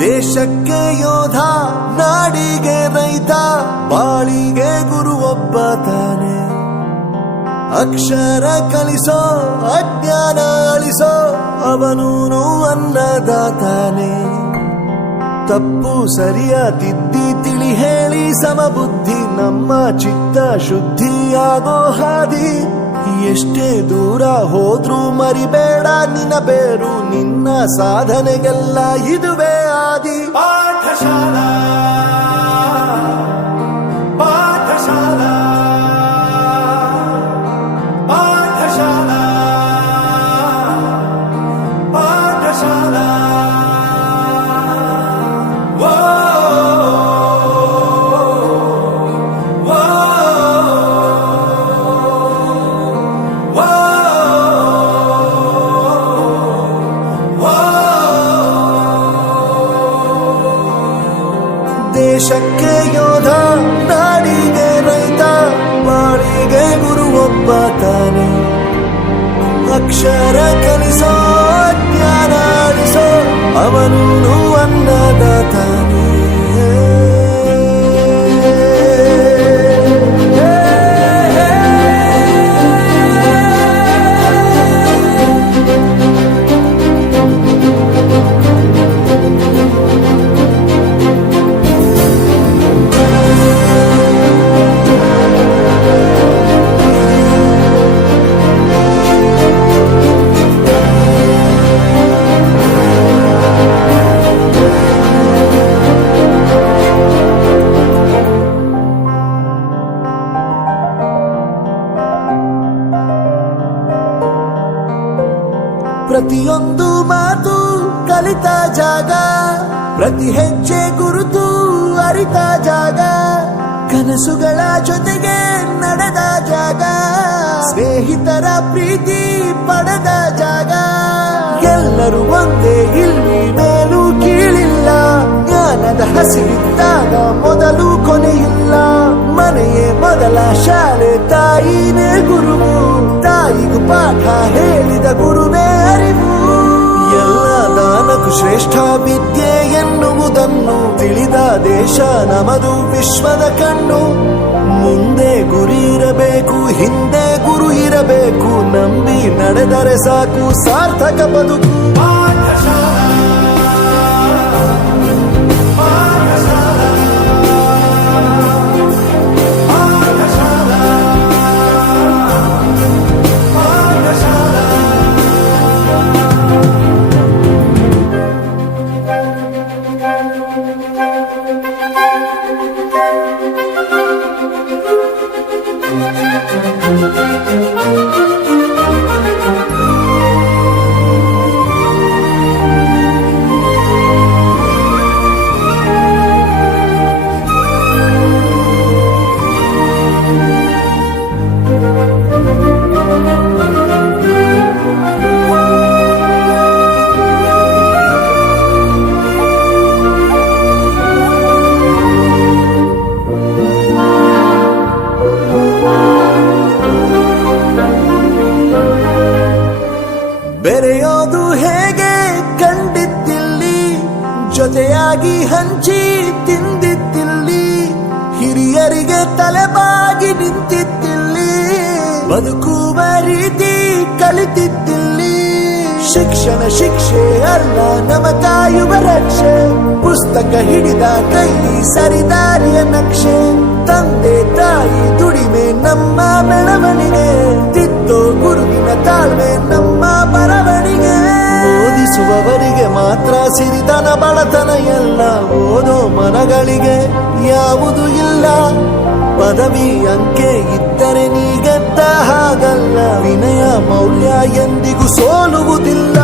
ದೇಶಕ್ಕೆ ಯೋಧ, ನಾಡಿಗೆ ರೈತ, ಬಾಳಿಗೆ ಗುರು ಒಬ್ಬ ತಾನೆ. ಅಕ್ಷರ ಕಲಿಸೋ, ಅಜ್ಞಾನ ಅಳಿಸೋ, ಅವನೂನು ಅನ್ನದಾತಾನೆ. ತಪ್ಪು ಸರಿಯ ತಿದ್ದಿ ತಿಳಿ ಹೇಳಿ ಸಮಬುದ್ಧಿ ನಮ್ಮ ಚಿತ್ತ ಶುದ್ಧಿಯಾಗೋ ಹಾದಿ. ಎಷ್ಟೇ ದೂರ ಹೋದ್ರೂ ಮರಿಬೇಡ ನಿನ್ನ ಬೇರು, ನಿನ್ನ ಸಾಧನೆಗೆಲ್ಲ ಇದುವೇ ಆದಿ. ಪಾಠಶಾಲಾ ಪಾಠಶಾಲಾ ಪಾಠಶಾಲಾ ಪಾಠಶಾಲಾ. ದೇಶಕ್ಕೆ ಯೋಧ, ನಾಡಿಗೆ ರೈತ, ಬಾಳಿಗೆ ಗುರು ಒಬ್ಬ ತಾನೆ. ಅಕ್ಷರ ಕಲಿಸೋ, ಜ್ಞಾನ ಅಳಿಸೋ, ಅವನೂನು ಅನ್ನದಾತಾನೆ. ಪ್ರತಿಯೊಂದು ಮಾತು ಕಲಿತ ಜಾಗ, ಪ್ರತಿ ಹೆಜ್ಜೆ ಗುರುತು ಅರಿತ ಜಾಗ, ಕನಸುಗಳ ಜೊತೆಗೆ ನಡೆದ ಜಾಗ, ಸ್ನೇಹಿತರ ಪ್ರೀತಿ ಪಡೆದ ಜಾಗ. ಎಲ್ಲರೂ ಒಂದೇ, ಇಲ್ಲಿ ಮೇಲೂ ಕೀಳಿಲ್ಲ, ಜ್ಞಾನದ ಹಸಿವಿದ್ದಾಗ ಮೊದಲು ಕೊನೆಯಿಲ್ಲ. ಮನೆಯೇ ಮೊದಲ ಶಾಲೆ, ತಾಯಿನೇ ಗುರುವು, ತಾಯಿಗೂ ಪಾಠ ಹೇಳಿದ ಗುರುವೇ ಅರಿವು. ಎಲ್ಲ ದಾನಕ್ಕೂ ಶ್ರೇಷ್ಠ ವಿದ್ಯೆ ಎನ್ನುವುದನ್ನು ತಿಳಿದ ದೇಶ ನಮದು, ವಿಶ್ವದ ಕಣ್ಣು. ಮುಂದೆ ಗುರಿ ಇರಬೇಕು, ಹಿಂದೆ ಗುರು ಇರಬೇಕು, ನಂಬಿ ನಡೆದರೆ ಸಾಕು ಸಾರ್ಥಕ ಬದುಕು. ಬೆರೆಯೋದು ಹೇಗೆ ಕಂಡಿದ್ದಿಲ್ಲಿ, ಜೊತೆಯಾಗಿ ಹಂಚಿ ತಿಂದಿದ್ದಿಲ್ಲಿ, ಹಿರಿಯರಿಗೆ ತಲೆಬಾಗಿ ನಿಂತಿದ್ದಿಲ್ಲಿ, ಬದುಕುವ ರೀತಿ ಕಲಿತಿದ್ದಿಲ್ಲಿ. ಶಿಕ್ಷಣ ಶಿಕ್ಷೆ ಅಲ್ಲ, ನಮ ಕಾಯುವ ರಕ್ಷೆ, ಪುಸ್ತಕ ಹಿಡಿದ ಕೈ ಸರಿದಾರಿಯ ನಕ್ಷೆ. ತಂದೆ ತಾಯಿ ದುಡಿಮೆ ನಮ್ಮ ಬೆಳವಣಿಗೆ, ತಿದ್ದೋ ಗುರುವಿನ ತಾಳ್ಮೆ ನಮ್ಮ ಬರವಣಿಗೆ. ಓದಿಸುವವರಿಗೆ ಮಾತ್ರ ಸಿರಿತನ ಬಡತನ ಎಲ್ಲ, ಓದೋ ಮನಗಳಿಗೆ ಯಾವುದು ಇಲ್ಲ. ಪದವಿ ಅಂಕೆ ಇದ್ದರೆ ನೀ ಗೆದ್ದ ಹಾಗಲ್ಲ, ವಿನಯ ಮೌಲ್ಯ ಎಂದಿಗೂ ಸೋಲುವುದಿಲ್ಲ.